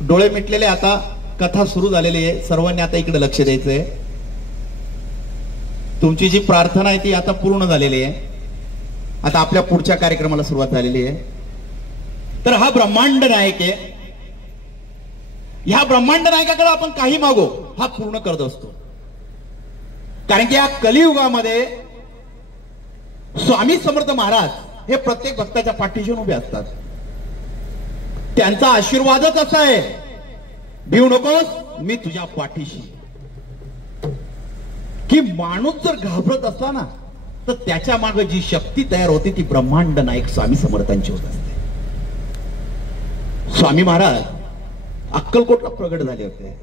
डोळे मिटलेले, आता कथा सुरू झालेली आहे. सर्वांनी आता इकडे लक्ष द्यायचंय. तुमची जी प्रार्थना आहे ती आता पूर्ण झालेली आहे. आता आपल्या पुढच्या कार्यक्रमाला सुरुवात झालेली आहे. तर हा ब्रह्मांड नायक आहे. ह्या ब्रह्मांड नायकाकडे आपण काही मागो हा पूर्ण करत असतो. कारण की या कलियुगामध्ये स्वामी समर्थ महाराज हे प्रत्येक भक्ताच्या पाठीशी उभे असतात. त्यांचा आशीर्वादच असा आहे, भिवू नकोस मी तुझ्या पाठीशी. की माणूस जर घाबरत असला ना तर त्याच्या मागे जी शक्ती तयार होती ती ब्रह्मांड नायक स्वामी समर्थांची होत असते. स्वामी महाराज अक्कलकोटला प्रगट झाले होते.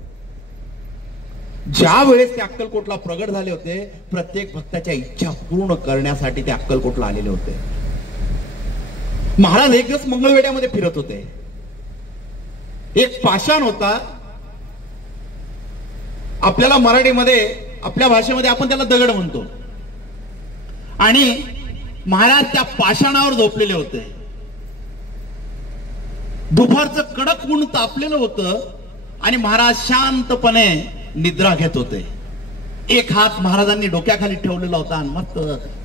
ज्या वेळेस ते अक्कलकोटला प्रगट झाले होते, प्रत्येक भक्ताच्या इच्छा पूर्ण करण्यासाठी ते अक्कलकोटला आलेले होते. महाराज एक दिवस मंगळवेढ्यामध्ये फिरत होते. एक पाषाण होता, आपल्याला मराठीमध्ये आपल्या भाषेमध्ये आपण त्याला दगड म्हणतो, आणि महाराज त्या पाषाणावर झोपलेले होते. दुपारचं कडक ऊन तापलेलं होतं आणि महाराज शांतपणे निद्रा घेत होते. एक हात महाराजांनी डोक्याखाली ठेवलेला होता आणि मस्त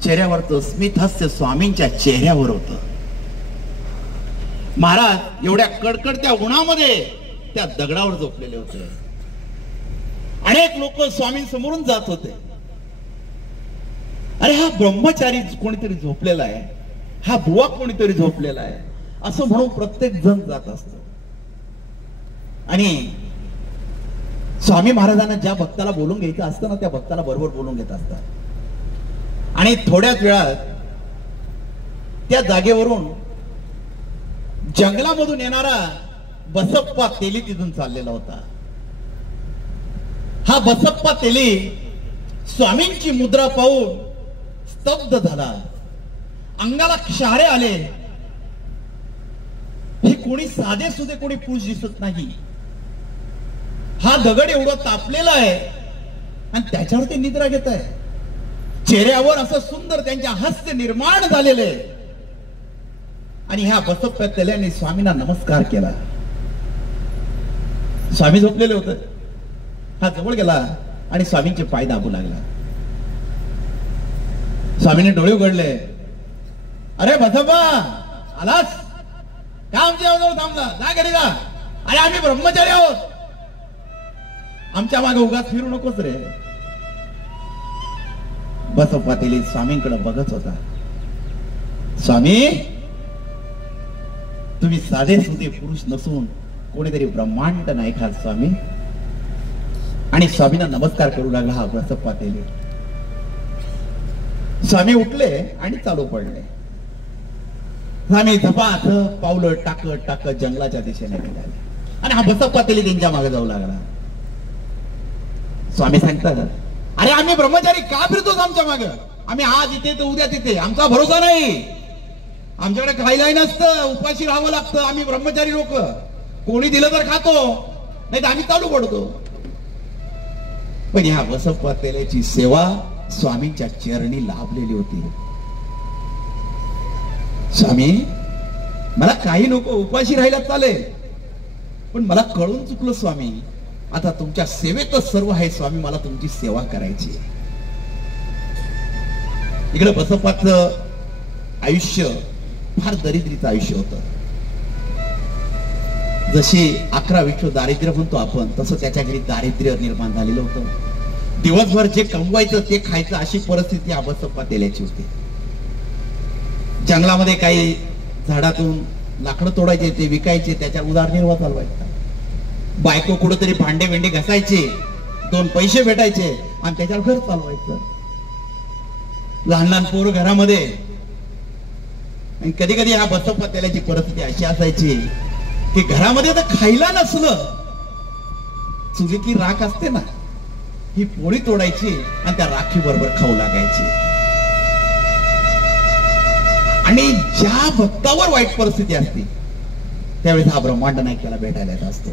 चेहऱ्यावरचं स्मित हास्य स्वामींच्या चेहऱ्यावर होतं. महाराज एवढ्या कडकडत्या उन्हामध्ये त्या दगडावर झोपलेले होते. अनेक लोक स्वामींसमोरून जात होते. अरे हा ब्रह्मचारी कोणीतरी झोपलेला आहे, हा बुवा कोणीतरी झोपलेला आहे असं म्हणून प्रत्येक जण जात असतो. आणि स्वामी महाराजांना ज्या भक्ताला बोलून घ्यायचं असतं ना त्या भक्ताला बरोबर बोलून घेत असतात. आणि थोड्याच वेळात त्या जागेवरून जंगलामधून येणारा बसप्पा तेली तिथून चाललेला होता. हा बसप्पा तेली स्वामींची मुद्रा पाहून स्तब्ध झाला. अंगाला क्षारे आले. हे कोणी साधे सुधे कोणी पुरुष दिसत नाही. हा दगड एवढा तापलेला आहे आणि त्याच्यावर ते निद्रा घेत आहे. चेहऱ्यावर असं सुंदर त्यांच्या हास्य निर्माण झालेले. आणि ह्या बसप्पा तेल्याने स्वामींना नमस्कार केला. स्वामी झोपलेले होते. हा जवळ गेला आणि स्वामींचे पाय दाबू लागला. स्वामीने डोळे उघडले. अरे बसप्पा आलास का? आमच्या जवळ थांबला, जा घरी जा. अरे आम्ही ब्रह्मचारी आहोत, आमच्या मागे उगाच फिरू नकोस रे. बसप्पा तेली स्वामींकडे बघत होता. स्वामी तुम्ही साधे सुधे पुरुष नसून कोणीतरी ब्रह्मांड नायक आहात स्वामी. आणि स्वामींना नमस्कार करू लागला हा बसप्पा तेली. स्वामी उठले आणि चालू पडले. स्वामी झपाझप पावलं टाकत टाकत जंगलाच्या दिशेने निघाले. आणि हा बसप्पा तेली त्यांच्या मागे जाऊ लागला. स्वामी सांगतात, अरे आम्ही ब्रह्मचारी का फिरतोच आमच्या मागे? आम्ही आज इथे तर उद्या तिथे, आमचा भरोसा नाही. आमच्याकडे खायलाही नसतं, उपाशी राहावं लागतं. आम्ही ब्रह्मचारी लोक, कोणी दिलं तर खातो, नाही तर आम्ही चालू पडतो. पण ह्या बसप्पा तेल्याची सेवा स्वामींच्या चरणी लाभलेली होती. स्वामी मला काही नको उपाशी राहायला चालेल, पण मला कळून चुकलं स्वामी. आता तुमच्या सेवेतच सर्व आहे स्वामी, मला तुमची सेवा करायची. इकडे बसप्पाचं आयुष्य फार दरिद्रीचं आयुष्य होतं. जशी 11 विश्व दारिद्र्य म्हणतो आपण, तसं त्याच्या घरी दारिद्र्य निर्माण झालेलं होतं. दिवसभर जे कमवायचं ते खायचं अशी परिस्थिती हा बसप्पा तेल्याची होती. जंगलामध्ये काही झाडातून लाकडं तोडायचे, ते विकायचे, त्याच्या उदरनिर्वाह चालवायचा. बायको कुठेतरी भांडे वेंडे घासायचे, 2 पैसे भेटायचे आणि त्याच्यावर घर चालवायचं. लहान लहान पोरं घरामध्ये. आणि कधी कधी हा बसप्पा तेल्याची परिस्थिती अशी असायची की घरामध्ये तर खायला नसलं, चुलीतली राख असते ना, ही पोळी तोडायची आणि त्या राखी बरोबर खाऊ लागायची. आणि ज्या भक्तावर वाईट परिस्थिती असते त्यावेळेस हा ब्रह्मांड नायक त्याला भेटायला येत असतो.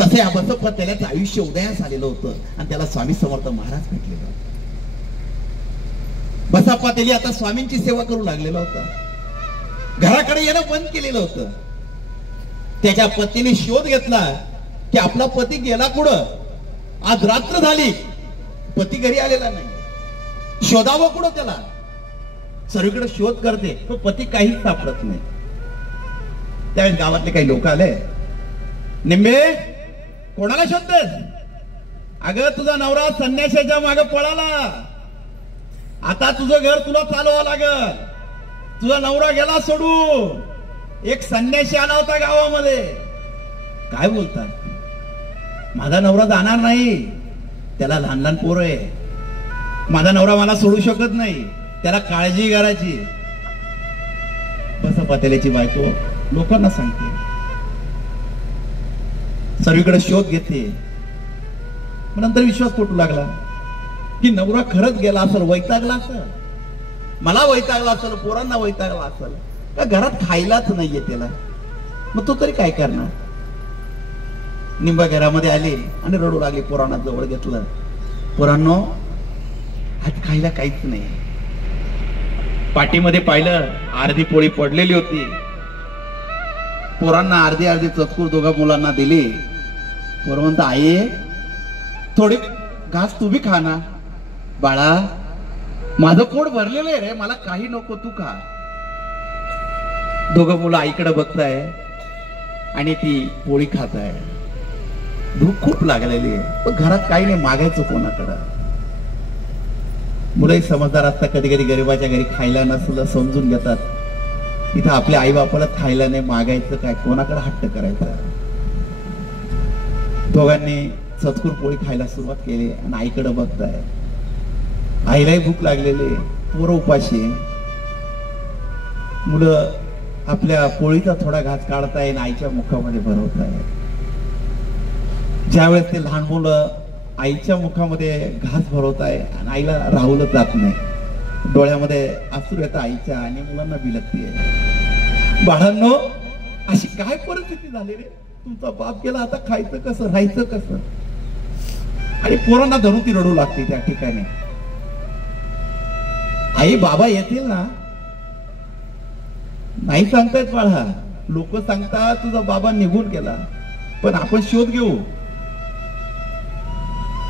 तसे हा बसप्पा तेल्याचं आयुष्य उदयास आलेलं होतं आणि त्याला स्वामी समर्थ महाराज भेटलेले होते. बसप्पा तेली आता स्वामींची सेवा करू लागलेला होता. घराकडे येणं बंद केलेलं होतं. त्याच्या पत्नीने शोध घेतला की आपला पती गेला कुठं. आज रात्र झाली, पती घरी आलेला नाही. शोधावं कुठं त्याला. सर्वीकडे शोध करते पण पती काहीच सापडत नाही. त्यावेळेस गावातले काही लोक आले. निंबे, कोणाला शोधतेस? अगं तुझा नवरा संन्याशाच्या मागे पळाला. आता तुझं घर तुला चालवावं लागल. तुझा नवरा गेला सोडून. एक संन्याशी आला होता गावामध्ये. काय बोलतात? माझा नवरा जाणार नाही, त्याला लहान लहान पोरं आहे. माझा नवरा मला सोडू शकत नाही, त्याला काळजी करायची. बस पातेल्याची बायको लोकांना सांगते. सर्वीकडे शोध घेते. नंतर विश्वास पटू लागला की नवरा खरंच गेला असेल, वैतागला असेल, मला वैतागला असेल, पोरांना वैतागला असेल. का घरात खायलाच नाहीये त्याला. मग तो तरी काय करणार. निंबा घरामध्ये आले आणि रडू लागले. पोरांना जवळ घेतलं. पोरांनो, आज खायला काहीच नाही. पाठीमध्ये पाहिलं, अर्धी पोळी पडलेली होती. पोरांना अर्धी अर्धी चतकूर दोघा मुलांना दिली. पोर म्हणता, आई थोडी घास तू बी खा ना. बाळा, माझं पोट भरलेलं आहे रे, मला काही नको, तू खा. दोघं मुलं आईकडे बघताय आणि ती पोळी खात आहे. भूक खूप लागलेली आहे, पण घरात काही नाही, मागायचं कोणाकडं. मुलंही समजदार असतात. कधी कधी गरिबाच्या घरी खायला नसलं समजून घेतात. इथं आपल्या आई बापाला खायला नाही, मागायचं काय, कोणाकडे हट्ट करायचा. दोघांनी चतकूर पोळी खायला सुरुवात केली आणि आईकडे बघताय. आईलाही भूक लागलेली, पोरं उपाशी. मुलं आपल्या पोळीचा थोडा घास काढताय आणि आईच्या मुखामध्ये भरवताय. ज्यावेळेस ते लहान मुलं आईच्या मुखामध्ये घास भरवताय आणि आईला राहूलच जात नाही. डोळ्यामध्ये अश्रू येतं आईच्या आणि मुलांना बिलगते. बाळांनो, अशी काय परिस्थिती झाली रे. तुमचा बाप गेला, आता खायचं कसं, राहायचं कसं. आणि पोरांना धरून ती रडू लागते त्या ठिकाणी. आई बाबा येतील ना. नाही सांगतायत बाळा, लोक सांगतात तुझा बाबा निघून गेला, पण आपण शोध घेऊ.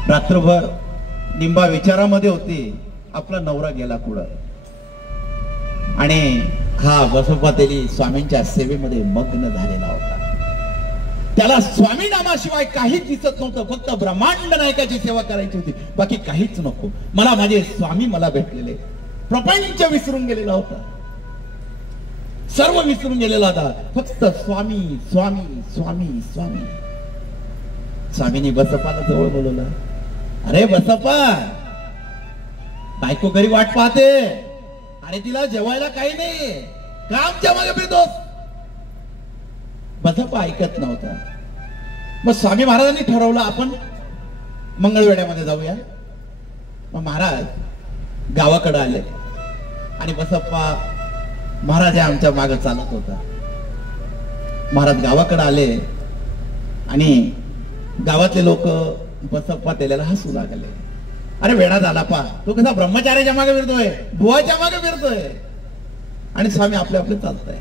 रात्रभर निंबा विचारामध्ये होती, आपला नवरा गेला कुठं. आणि हा बसोपातेली स्वामींच्या सेवेमध्ये मग्न झालेला होता. त्याला स्वामी नामाशिवाय काहीच दिसत नव्हतं. फक्त ब्रह्मांड नायकाची सेवा करायची होती, बाकी काहीच नको. मला माझे स्वामी मला भेटलेले. प्रपंच विसरून गेलेला होता, सर्व विसरून गेलेला होता. फक्त स्वामी स्वामी स्वामी स्वामी. स्वामींनी बसप्पाला जवळ बोलवलं. अरे बसप्पा, बायको घरी वाट पाहते. अरे तिला जेवायला काही नाही, का आमच्या मागे फिरतोस. बसप्पा ऐकत नव्हता. मग स्वामी महाराजांनी ठरवलं आपण मंगळवेढ्यामध्ये जाऊया. मग महाराज गावाकडे आले आणि बसप्पा महाराज आमच्या मागे चालत होता. महाराज गावाकडे आले आणि गावातले लोक बसप्पा त्याला हसू लागले. अरे वेडा झाला पा, तो कसा ब्रह्मचार्याच्या मागे फिरतोय, बुवाच्या मागे फिरतोय. आणि स्वामी आपले आपले चालतंय.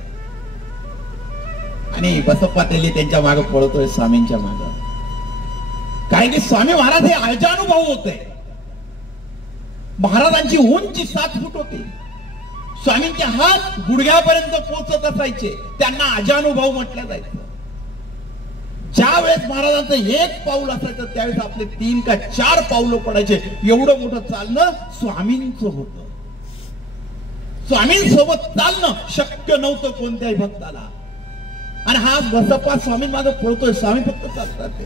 आणि बसप्पा त्यांच्या मागे पळतोय, स्वामींच्या मागे. कारण की स्वामी महाराज हे अजानुभव होते. महाराजांची उंची 7 फूट होती. स्वामींचे हात गुडघ्यापर्यंत पोहोचत असायचे. त्यांना अजानुभव म्हटलं जायचं. ज्या वेळेस महाराजांचं एक पाऊल असायचं त्यावेळेस आपले 3 का 4 पावलं पडायचे. एवढं मोठं चालणं स्वामींचं होतं. स्वामींसोबत चालणं शक्य नव्हतं कोणत्याही भक्ताला. आणि हा बसप्पा स्वामी मागे पळतोय, स्वामी फक्त चालतात. ते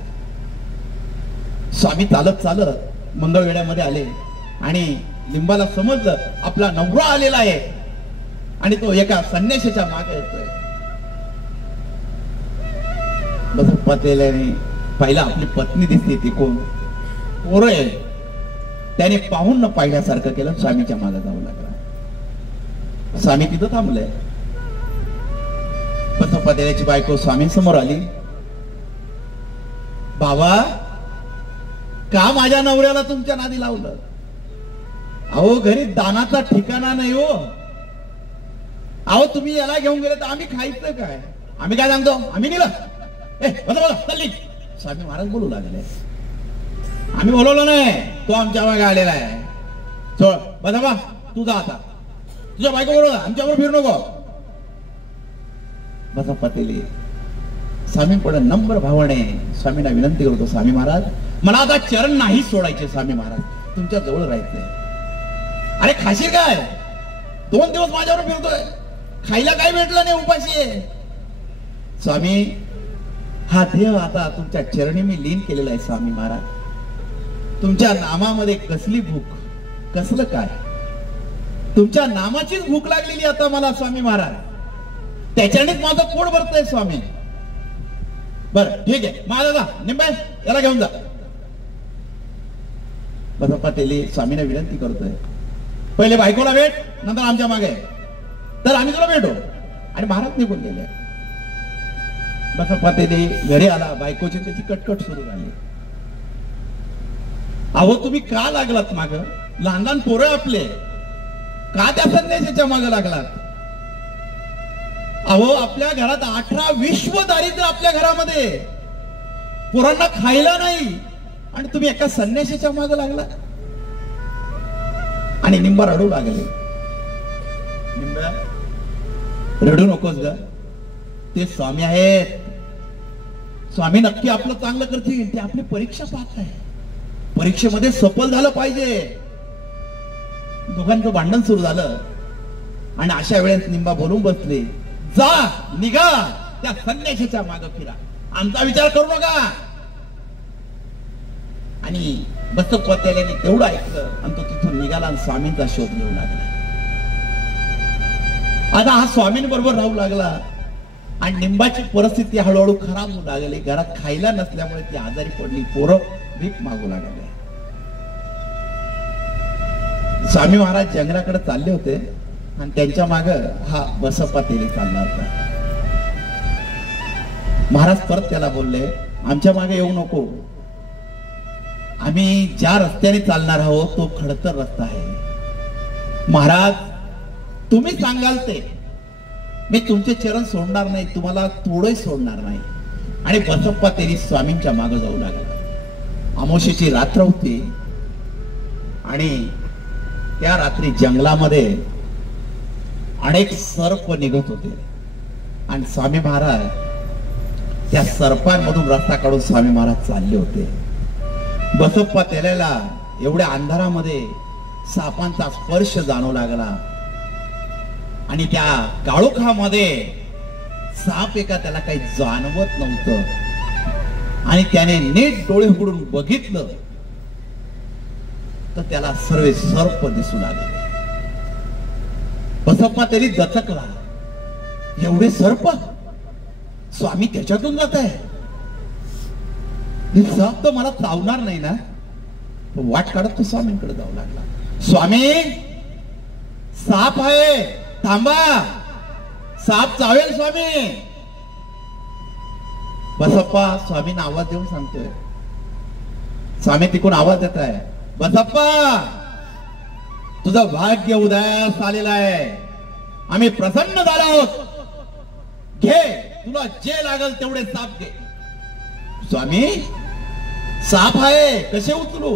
स्वामी चालत चालत मंगळवेढ्यामध्ये आले आणि लिंबाला समजलं आपला नवरा आलेला आहे आणि तो एका संन्याशाच्या मागे येतोय. बसप्पा पहिला आपली पत्नी दिसते, ती कोण, पोरं आहे. त्याने पाहून न पाहिल्यासारखं केलं, स्वामीच्या मागे जाऊ लागला. स्वामी तिथं थांबले. बसप्पा बायको स्वामी समोर आली. बाबा, का माझ्या नवऱ्याला तुमच्या नादी लावलं. अहो घरी दानाचा ठिकाणा नाही हो. अहो तुम्ही याला घेऊन गेले तर आम्ही खायचं काय. आम्ही काय सांगतो, आम्ही नेलं. चालली. स्वामी महाराज बोलू लागले, आम्ही बोलवलो नाही, तो आमच्या मागे आलेला आहे. चोळ बसा, तू जा आता, तुझ्या बायको बरोबर आमच्याबरोबर फिरू नको. बसा पाटील. स्वामी पुढे नम्र भावाने स्वामींना विनंती करतो, स्वामी महाराज मला आता चरण नाही सोडायचे. स्वामी महाराज तुमच्या जवळ राहायचंय. अरे खाशील काय, 2 दिवस माझ्यावर फिरतोय, खायला काय भेटलं नाही, उपाशी आहे. स्वामी हा देव आता तुमच्या चरणी मी लीन केलेला आहे. स्वामी महाराज तुमच्या नामामध्ये कसली भूक, कसलं काय, तुमच्या नामाचीच भूक लागलेली आता मला. स्वामी महाराज त्याच्यानेच माझं पोट भरतंय. स्वामी बरं ठीक आहे, माझा जा निंबाय याला घेऊन जा. बसप्पा तेली स्वामीने विनंती करतोय, पहिले बायकोला भेट, नंतर आमच्या मागे तर आम्ही तुला भेटू. आणि महाराज निघून गेले. बसप्पा तेली घरी आला, बायकोची त्याची कटकट सुरू झाली. अहो तुम्ही का लागलात माग, लहान लहान पोरं आपले, का त्या संन्यासाच्या मागे लागलात? अहो आपल्या घरात 18 विश्व दारिद्र्य आपल्या घरामध्ये, पोरांना खायला नाही, आणि तुम्ही एका संन्यासाच्या मागे लागला. आणि निंबा रडू लागले. निंबा रडू नकोस ग, ते स्वामी आहेत, स्वामी नक्की आपलं चांगलं करतील, ते आपली परीक्षा पाहत आहे, परीक्षेमध्ये सफल झालं पाहिजे. दोघांचं भांडण सुरू झालं. आणि अशा वेळेस निंबा बोलून बसले, जा निघा त्या संन्यासाच्या मागे फिरा, आमचा विचार करू नका. आणि बसप्पा तेल्याने तेवढं ऐकलं आणि तो तिथून निघाला आणि स्वामींचा शोध घेऊ लागला. आता हा स्वामींबरोबर राहू लागला. आणि निंबाची परिस्थिती हळूहळू खराब होऊ लागली. घरात खायला नसल्यामुळे ती आजारी पडली, पोरं भीक मागू लागले. स्वामी महाराज जंगलाकडे चालले होते आणि त्यांच्या माग हा बसप्पा तेली चालला होता. महाराज परत त्याला बोलले, आमच्या मागे येऊ नको, आम्ही ज्या रस्त्याने चालणार आहोत तो खडतर रस्ता आहे. महाराज तुम्ही सांगाल ते, मी तुमचे चरण सोडणार नाही, तुम्हाला थोडंही सोडणार नाही. आणि बसप्पा तेली स्वामींच्या मागे जाऊ लागला. अमावस्येची रात्र होती आणि त्या रात्री जंगलामध्ये अनेक सर्प निघत होते. आणि स्वामी महाराज त्या सर्पांमधून रस्ता काढून स्वामी महाराज चालले होते. बसप्पा तेल्याला एवढ्या अंधारामध्ये सापांचा स्पर्श जाणवू लागला. आणि त्या काळोखामध्ये साप एका त्याला काही जाणवत नव्हतं. आणि त्याने नीट डोळे उघडून बघितलं तर त्याला सर्व सर्प दिसू लागले. बसप्पा तेली दचकला, एवढे सर्प, स्वामी त्याच्यातून जात आहे, साप तर मला चावणार नाही ना. वाट काढत तो स्वामींकडे जाऊ लागला. स्वामी साप आहे, थांबा, साप चावेल स्वामी. बसप्पा स्वामींना आवाज देऊन सांगतोय. स्वामी तिकडून आवाज देत आहे, बसप्पा तुझं भाग्य उदयास आलेलं आहे, आम्ही प्रसन्न झालो आहोत, घे तुला जे लागल तेवढे साप घे. स्वामी साप आहे, कसे उचलू,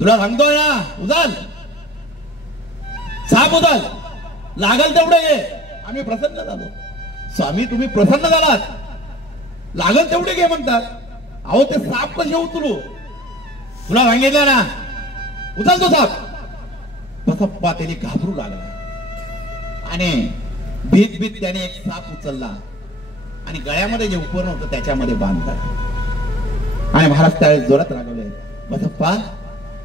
तुला सांगतोय ना, उचल, साप उचल, लागल तेवढे घे, आम्ही प्रसन्न झालो. स्वामी तुम्ही प्रसन्न झालात, लागल तेवढे घे म्हणतात, अहो ते साप कसे उचलू, तुला सांगितलं ना, उचल तो साप. बसप्पा तेली घाबरू लागला आणि भीत भीत त्याने एक साप उचलला आणि गळ्यामध्ये जे उपकरण होतं त्याच्यामध्ये बांधला. आणि महाराज त्यावेळेस जोरात रागवले, बसप्पा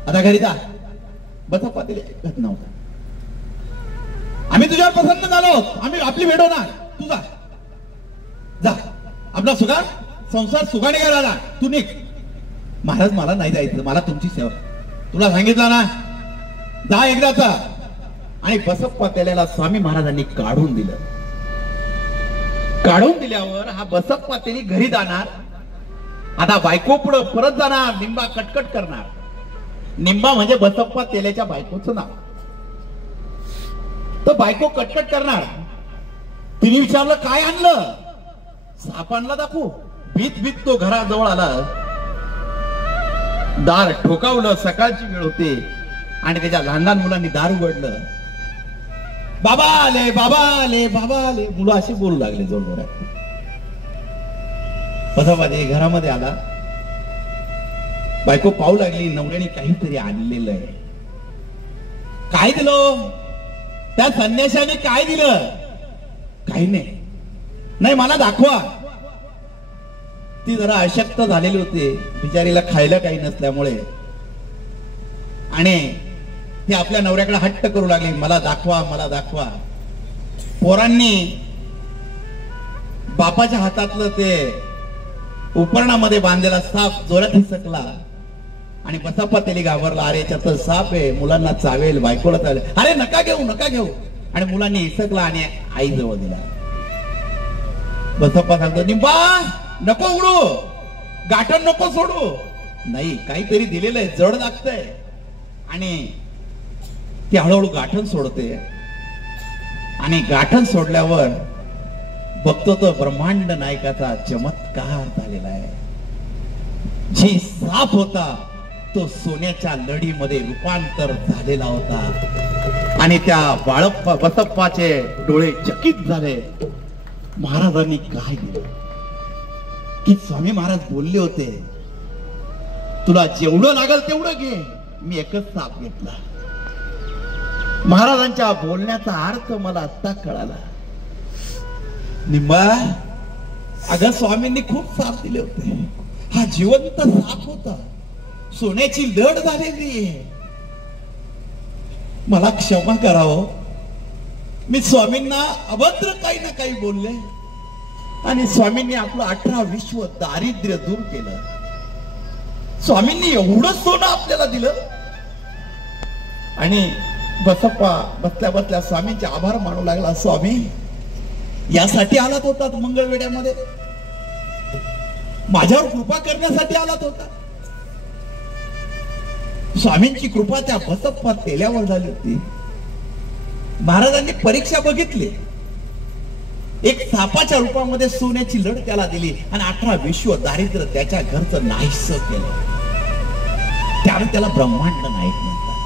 आता घरी जा. बसप्पा तेली ऐकत नव्हता. आम्ही तुझ्यावर प्रसन्न झालो, आम्ही आपली भेट होणार, तू जा, जा आपला सुगा संसार सुखाने गेला, तू निघ. महाराज मला नाही जायचं, मला तुमची सेवा, तुला सांगितलं ना, जा एकदाचा. आणि बसप्पा तेल्याला स्वामी महाराजांनी काढून दिलं. काढून दिल्यावर हा बसप्पा तेली घरी जाणार. आता बायको पुढे परत जाणार, निंबा कटकट करणार. निंबा म्हणजे बसप्पा तेल्याच्या बायकोचं नाव. तर बायको कटकट करणार. तिने विचारलं काय आणलं, साप आणला दाखवू, भीत भीत तो घराजवळ आला. दार ठोकावलं. सकाळची वेळ होती आणि त्याच्या लहान लहान मुलांनी दार उघडलं. बाबा आले, बाबा आले, बाबा आले. मुलं अशी बोलू लागले जोरजोरात. बसाबादे घरामध्ये आला. बायको पाहू लागली नवऱ्याने काहीतरी आणलेलं आहे. काय दिलं त्या संन्याशाने? काय दिलं? काही नाही. नाही मला दाखवा. ती जरा अशक्त झालेली होती, बिचारीला खायला काही नसल्यामुळे. आणि ती आपल्या नवऱ्याकडे हट्ट करू लागली, मला दाखवा, मला दाखवा. पोरांनी बापाच्या हातातलं ते उपरणामध्ये बांधलेला साप जोरात हिसकला आणि बसाप्पा त्याला घाबरला. अरे याच्यात साप आहे, मुलांना चावेल, बायकोला चावेल. अरे नका घेऊ, नका घेऊ. आणि मुलांनी हिसकला आणि आई जवळ दिला. बसाप्पा सांगतो, निंबा नको उडू, गाठण नको सोडू. नाही, काहीतरी दिलेलं आहे, जड लागतंय. आणि ती हळूहळू गाठण सोडते. आणि गाठण सोडल्यावर बघतो तो ब्रह्मांड नायकाचा चमत्कार झालेला आहे. जी साप होता तो सोन्याच्या लढीमध्ये रूपांतर झालेला होता. आणि त्या बाळप्पा बसप्पाचे डोळे चकित झाले. महाराजांनी काय दिलं? की स्वामी महाराज बोलले होते, तुला जेवढं लागल तेवढं घे. मी एकच साप घेतला. महाराजांच्या बोलण्याचा अर्थ मला आता कळाला. निंबा, अगं स्वामींनी खूप साप दिले होते. हा जिवंत साप होता, सोन्याची लढ झालेली आहे. मला क्षमा करावं, मी स्वामींना अभद्र काही ना काही बोलले आणि स्वामींनी आपलं 18 विश्व दारिद्र्य दूर केलं. स्वामींनी एवढं सोनं आपल्याला दिलं. आणि बसप्पा बसल्या बसल्या स्वामींचे आभार मानू लागला. स्वामी, यासाठी आलात होतात मंगळवेड्यामध्ये? माझ्यावर कृपा करण्यासाठी आलात होता? स्वामींची कृपा त्या बसप्पा तेल्यावर झाली होती. महाराजांनी परीक्षा बघितली. एक सापाच्या रूपामध्ये सोन्याची लढ त्याला दिली आणि 18 विश्व दारिद्र्य त्याच्या घरचं नाहीसं केलं. त्यामुळे त्याला ब्रह्मांड नायक म्हणतात.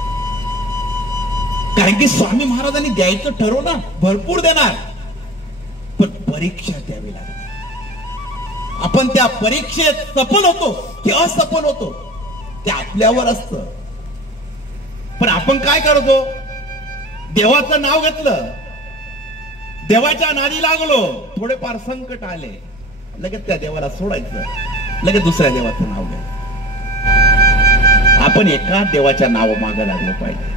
कारण की स्वामी महाराजांनी द्यायचं ठरवलं, भरपूर देणार, पण परीक्षा द्यावी लागते. आपण त्या परीक्षेत सफल होतो की असफल होतो ते आपल्यावर असतं. पण आपण काय करतो? देवाचं नाव घेतलं, देवाच्या नादी लागलो, थोडेफार संकट आले, लगेच त्या देवाला सोडायचं, लगेच दुसऱ्या देवाचं नाव घ्यायचं. आपण एका देवाच्या नाव मागे लागलो पाहिजे.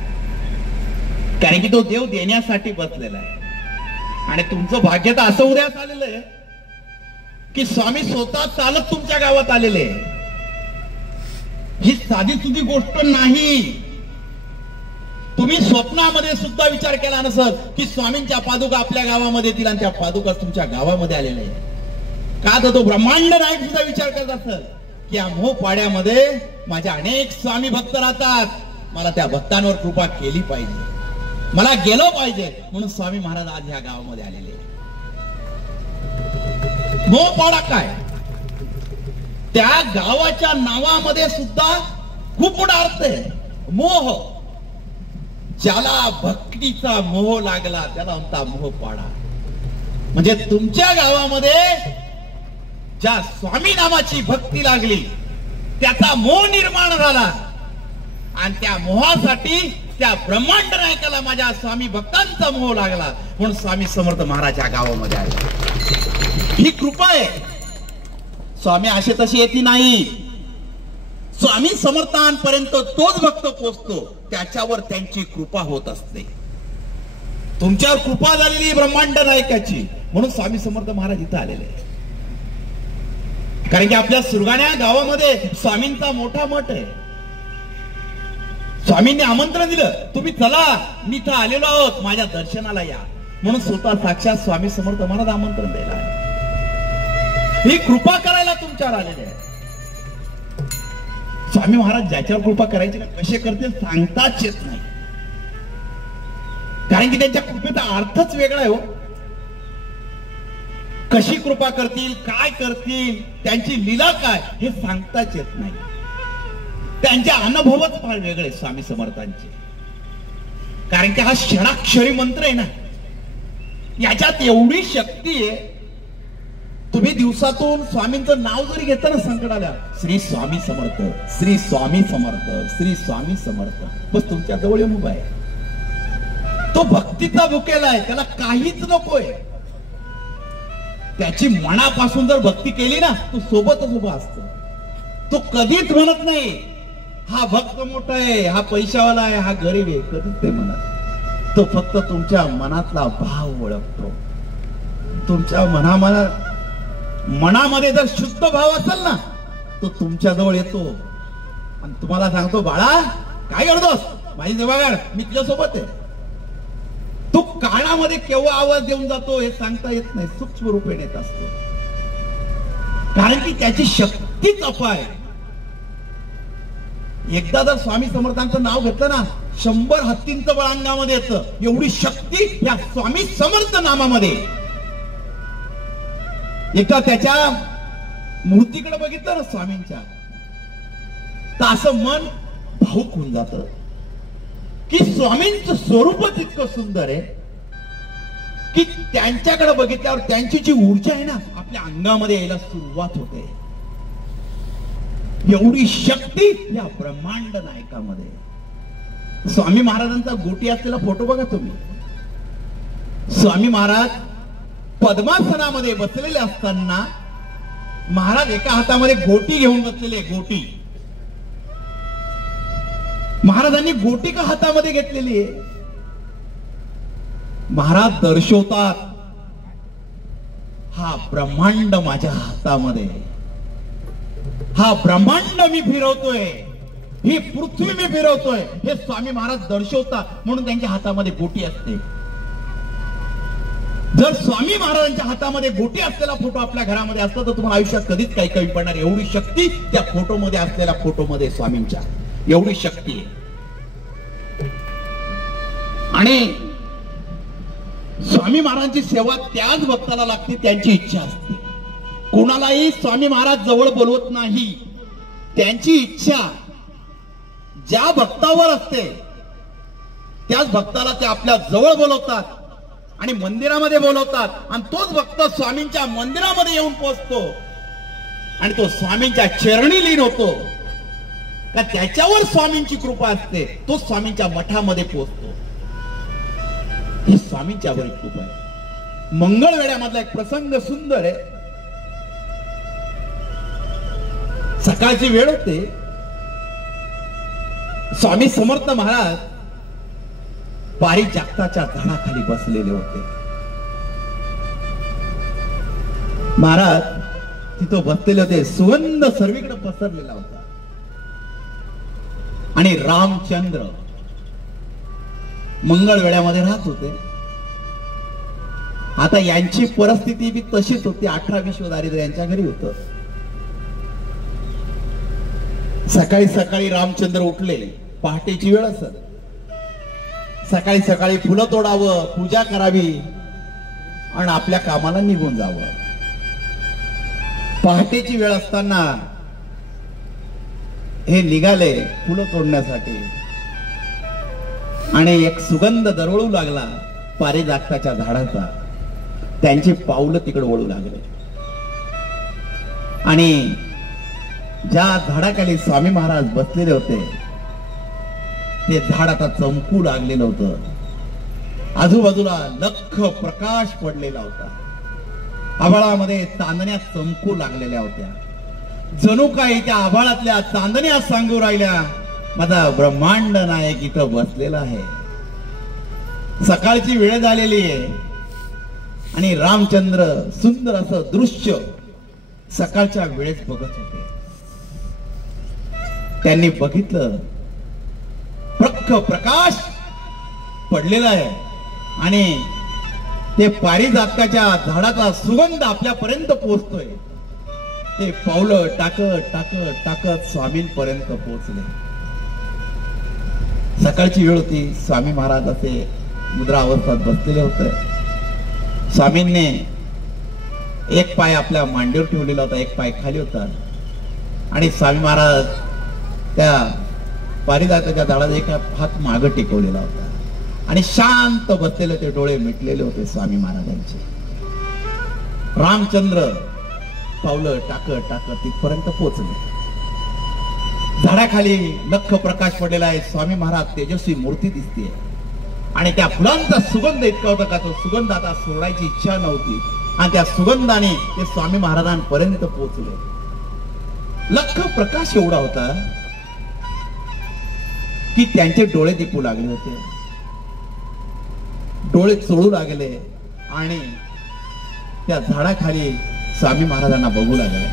कारण की तो देव देण्यासाठी बसलेला आहे. आणि तुमचं भाग्य तर असं उद्याच आलेलं आहे की स्वामी स्वतः चालत तुमच्या गावात आलेले. ही साधी सुधी गोष्ट नाही. तुम्ही स्वप्नामध्ये सुद्धा विचार केला नसत की स्वामींच्या पादुका आपल्या गावामध्ये येतील आणि त्या पादुका तुमच्या गावामध्ये आलेल्या आहे. का तर तो ब्रह्मांड नायक सुद्धा विचार करत असत की या मोह पाड्यामध्ये माझ्या अनेक स्वामी भक्त राहतात, मला त्या भक्तांवर कृपा केली पाहिजे, मला गेलो पाहिजे. म्हणून स्वामी महाराज आज ह्या गावामध्ये आलेले. मोह पाडा काय? त्या गावाच्या नावामध्ये सुद्धा खूप मोठा अर्थ आहे. मोह, ज्याला भक्तीचा मोह लागला त्याला म्हणता मोह पाडा. म्हणजे तुमच्या गावामध्ये ज्या स्वामी नामाची भक्ती लागली त्याचा मोह निर्माण झाला आणि त्या मोहासाठी त्या ब्रह्मांड नायकाला माझ्या स्वामी भक्तांचा मोह लागला. म्हणून स्वामी समर्थ महाराज या गावामध्ये आले. ही कृपा आहे. स्वामी असे तसे येते नाही. स्वामी समर्थांपर्यंत तोच भक्त पोचतो, त्याच्यावर त्यांची कृपा होत असते. तुमच्यावर कृपा झालेली ब्रह्मांड नायकाची, म्हणून स्वामी समर्थ महाराज इथं आलेले. कारण की आपल्या सुरगाण्या गावामध्ये स्वामींचा मोठा मठ आहे. स्वामींनी आमंत्रण दिलं, तुम्ही चला, मी इथं आलेलो आहोत, माझ्या दर्शनाला या. म्हणून स्वतः साक्षात स्वामी समर्थ महाराज आमंत्रण द्यायला आहे. ही कृपा करायला तुमच्यावर आलेले आहे. स्वामी महाराज ज्याच्यावर कृपा करायची ना कसे करतील सांगताच येत नाही. कारण की त्यांच्या कृपेचा अर्थच वेगळा आहे. हो, कशी कृपा करतील, काय करतील, त्यांची लीला काय हे सांगताच येत नाही. त्यांचे अनुभवच फार वेगळे स्वामी समर्थांचे. कारण की हा क्षणाक्षरी मंत्र आहे ना, याच्यात एवढी शक्ती आहे. तुम्ही दिवसातून स्वामींचं नाव जरी घेता ना संकटाला, श्री स्वामी समर्थ, श्री स्वामी समर्थ, श्री स्वामी समर्थ, बस तुमच्या जवळ येऊन उभा आहे. तो भक्तीचा भुकेला आहे, त्याला काहीच नकोय. त्याची मनापासून जर भक्ती केली ना, तो सोबतच उभा असतो. तो कधीच म्हणत नाही हा भक्त मोठा आहे, हा पैशावाला आहे, हा गरीब आहे, कधीच ते म्हणत. तो फक्त तुमच्या मनातला भाव ओळखतो. तुमच्या मनामध्ये जर शुद्ध भाव असेल ना, तो तुमच्या जवळ येतो आणि तुम्हाला सांगतो, बाळा काय करतोस, माझी जबाबदार, मी तुझ्या सोबत आहे. तो कानामध्ये केव्हा आवाज देऊन जातो हे सांगता येत नाही, सूक्ष्म रूपेण येत असतो. कारण की त्याची शक्तीच अपाय. एकदा जर स्वामी समर्थांचं नाव घेतलं ना, 100 हत्तींचं बळ अंगामध्ये येतं. एवढी शक्ती या स्वामी समर्थ नामामध्ये. एकदा त्याच्या मूर्तीकडे बघितलं ना स्वामींच्या, तर असं मन भावुक होऊन जात की स्वामींचं स्वरूपच इतकं सुंदर आहे की त्यांच्याकडे बघितल्यावर त्यांची जी ऊर्जा आहे ना, आपल्या अंगामध्ये यायला सुरुवात होते. एवढी शक्ती या ब्रह्मांड नायकामध्ये. स्वामी महाराजांचा गोटी असलेला फोटो बघा तुम्ही. स्वामी महाराज पद्मासनामध्ये बसलेले असताना महाराज एका हातामध्ये गोटी घेऊन बसलेले. गोटी महाराजांनी गोटी का हातामध्ये घेतलेली आहे. महाराज दर्शवतात, हा ब्रह्मांड माझ्या हातामध्ये, हा ब्रह्मांड मी फिरवतोय, ही पृथ्वी मी फिरवतोय, हे स्वामी महाराज दर्शवतात. म्हणून त्यांच्या हातामध्ये गोटी असते. जर स्वामी महाराजांच्या हातामध्ये गोटी असलेला फोटो आपल्या घरामध्ये असता तर तुम्हाला आयुष्यात कधीच काही कमी पडणार. एवढी शक्ती त्या फोटोमध्ये असलेल्या फोटोमध्ये स्वामींच्या, एवढी शक्ती आहे. आणि स्वामी महाराजांची सेवा त्याच भक्ताला लागते त्यांची इच्छा असते. कोणालाही स्वामी महाराज जवळ बोलवत नाही. त्यांची इच्छा ज्या भक्तावर असते त्याच भक्ताला ते आपल्या जवळ बोलवतात आणि मंदिरामध्ये बोलवतात. आणि तोच भक्त स्वामींच्या मंदिरामध्ये येऊन पोहोचतो आणि तो स्वामींच्या चरणी लीन होतो. त्याच्यावर स्वामींची कृपा असते. तो स्वामींच्या मठामध्ये पोहोचतो. ही स्वामींच्या वर कृपा आहे. मंगळवेढ्यामधला एक प्रसंग सुंदर आहे. सकाळची वेळ होते. स्वामी समर्थ महाराज पारिजाताच्या झाडाखाली बसलेले होते. महाराज तिथं बसलेले होते. सुगंध सर्वीकडे पसरलेला होता. आणि रामचंद्र मंगळवेढ्यामध्ये राहत होते. आता यांची परिस्थिती बी तशीच होती. 18-20 दारिद्र्य यांच्या घरी होतं. सकाळी सकाळी रामचंद्र उठले. पहाटेची वेळ असत. सकाळी सकाळी फुलं तोडावं, पूजा करावी आणि आपल्या कामाला निघून जावं. पहाटेची वेळ असताना हे निघाले फुलं तोडण्यासाठी. आणि एक सुगंध दरवळू लागला पारिजाताच्या झाडाचा. त्यांची पावलं तिकडे वळू लागले. आणि ज्या झाडाखाली स्वामी महाराज बसलेले होते ते झाड आता चमकू लागलेलं होतं. आजूबाजूला लख प्रकाश पडलेला होता. आभाळामध्ये चांदण्या चमकू लागलेल्या होत्या. जणू काही त्या आभाळातल्या चांदण्या सांगू राहिल्या, माझा ब्रह्मांड नायक इथं बसलेला आहे. सकाळची वेळ झालेली आहे आणि रामचंद्र सुंदर असं दृश्य सकाळच्या वेळेस बघत होते. त्यांनी बघितलं प्रख प्रकाश पडलेला आहे आणि ते पारिजाताच्या झाडाचा सुगंध आपल्यापर्यंत पोहोचतोय. ते पावलं टाकत टाकत टाकत स्वामींपर्यंत पोहोचले. सकाळची वेळ होती. स्वामी महाराज असे मुद्रा अवस्थात बसलेले होते. स्वामींनी एक पाय आपल्या मांडीवर ठेवलेला होता, एक पाय खाली होता. आणि स्वामी महाराज त्या पारिजाताच्या झाडाचा एक हात मागं टेकवलेला होता आणि शांत बसलेले ते डोळे मिटलेले होते स्वामी महाराजांचे. रामचंद्र पावलं टाकत टाकत तिथपर्यंत पोहोचले. झाडाखाली लख प्रकाश पडलेला आहे. स्वामी महाराज तेजस्वी मूर्ती दिसते आणि त्या फुलांचा सुगंध इतका होता का तो सुगंध आता सोडायची इच्छा नव्हती आणि त्या सुगंधाने ते स्वामी महाराजांपर्यंत पोहोचले. लख प्रकाश एवढा होता की त्यांचे डोळे दिपू लागले होते, डोळे चोळू लागले आणि त्या झाडाखाली स्वामी महाराजांना बघू लागले.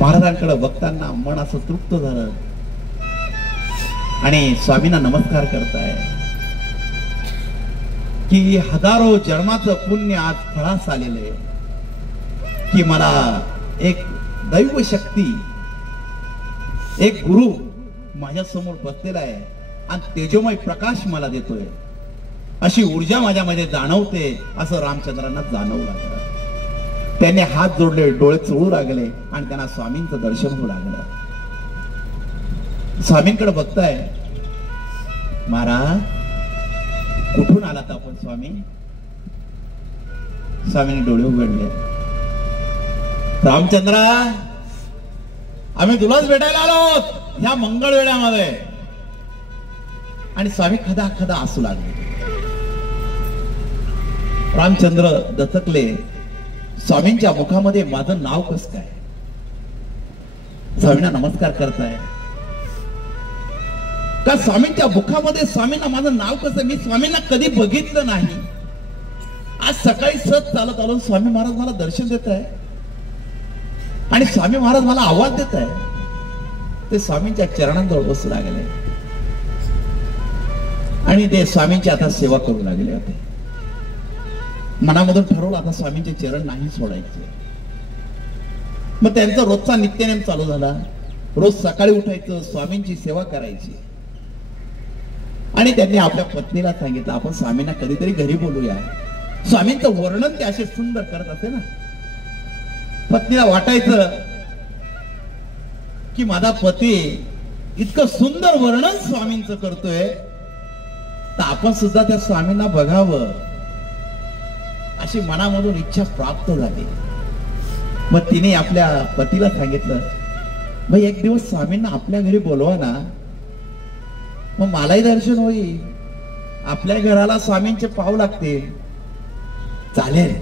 महाराजांकडे बघताना मन असं तृप्त झालं आणि स्वामींना नमस्कार करताय की हजारो जन्माचं पुण्य आज फळास आलेले की मला एक दैव शक्ती, एक गुरु माझ्या समोर बसलेला आहे आणि तेजोमय प्रकाश मला देतोय, अशी ऊर्जा माझ्यामध्ये जाणवते असं रामचंद्रांना जाणवू लागलं. त्यांनी हात जोडले, डोळे चोळू लागले आणि त्यांना स्वामींचं दर्शन होऊ लागलं. स्वामींकडे बघताय, महाराज कुठून आलात आपण स्वामी? स्वामींनी डोळे उघडले. रामचंद्रा, आम्ही तुलाच भेटायला आलो ह्या मंगळ वेळामध्ये. आणि स्वामी खदा खदा हसू लागले. रामचंद्र दचकले, स्वामींच्या मुखामध्ये माझं नाव कसं काय? स्वामींना नमस्कार करताय का? स्वामींच्या मुखामध्ये स्वामींना माझं नाव कसं? मी स्वामींना कधी बघितलं नाही. आज सकाळी सत चालत आलो, स्वामी महाराज मला दर्शन देत आहे आणि स्वामी महाराज मला आवाज देत आहे. ते स्वामींच्या चरणांजवळ बसू लागले आणि ते स्वामींची आता सेवा करू लागले होते. मनामधून ठरवलं आता स्वामींचे चरण नाही सोडायचे. मग त्यांचा रोजचा नित्यनेम चालू झाला. रोज सकाळी उठायचं, स्वामींची सेवा करायची. आणि त्यांनी आपल्या पत्नीला सांगितलं, आपण स्वामींना कधीतरी घरी बोलूया. स्वामींचं वर्णन ते असे सुंदर करत असे ना. पत्नीला वाटायचं की माझा पती इतकं सुंदर वर्णन स्वामींचं करतोय तर आपण सुद्धा त्या स्वामींना बघावं अशी मनामधून इच्छा प्राप्त झाली. मग तिने आपल्या पतीला सांगितलं, भाई एक दिवस स्वामींना आपल्या घरी बोलवा ना, मग मलाही दर्शन होईल, आपल्या घराला स्वामींचे पाव लागतील. चालेल,